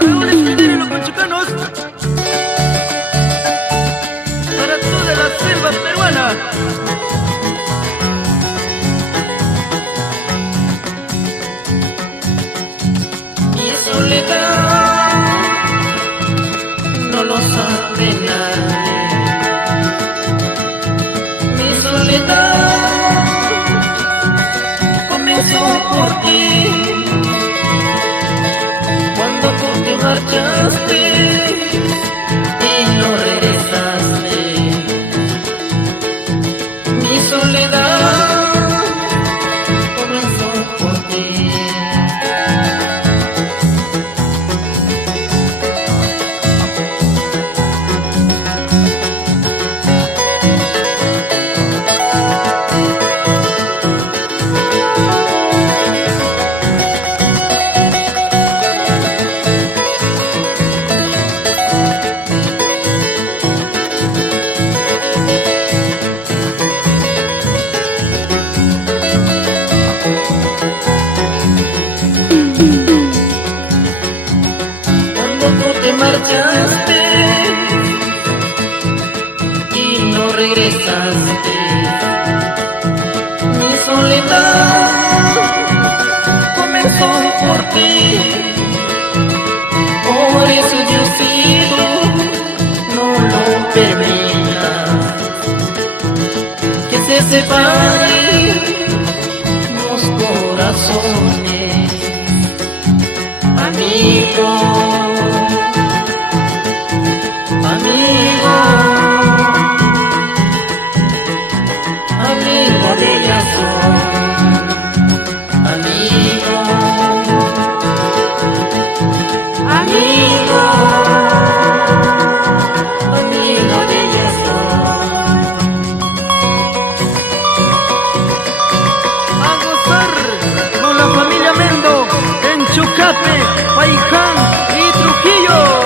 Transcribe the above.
Raúl Escudero, los conchucanos, para toda la selva peruana. Mi soledad no lo sabe nadie. Mi soledad comenzó por ti, cuando tú te marchaste y no regresaste. Mi soledad comenzó por ti. Cuando tú te marchaste y no regresaste, mi soledad comenzó por ti. Por eso Diosito no lo permita que se separen los corazones. Amigo, amigo, amigo de Yazón. Amigo, amigo, amigo de Yazón. A gozar con la familia Mendo en Chucape, Paiján y Trujillo.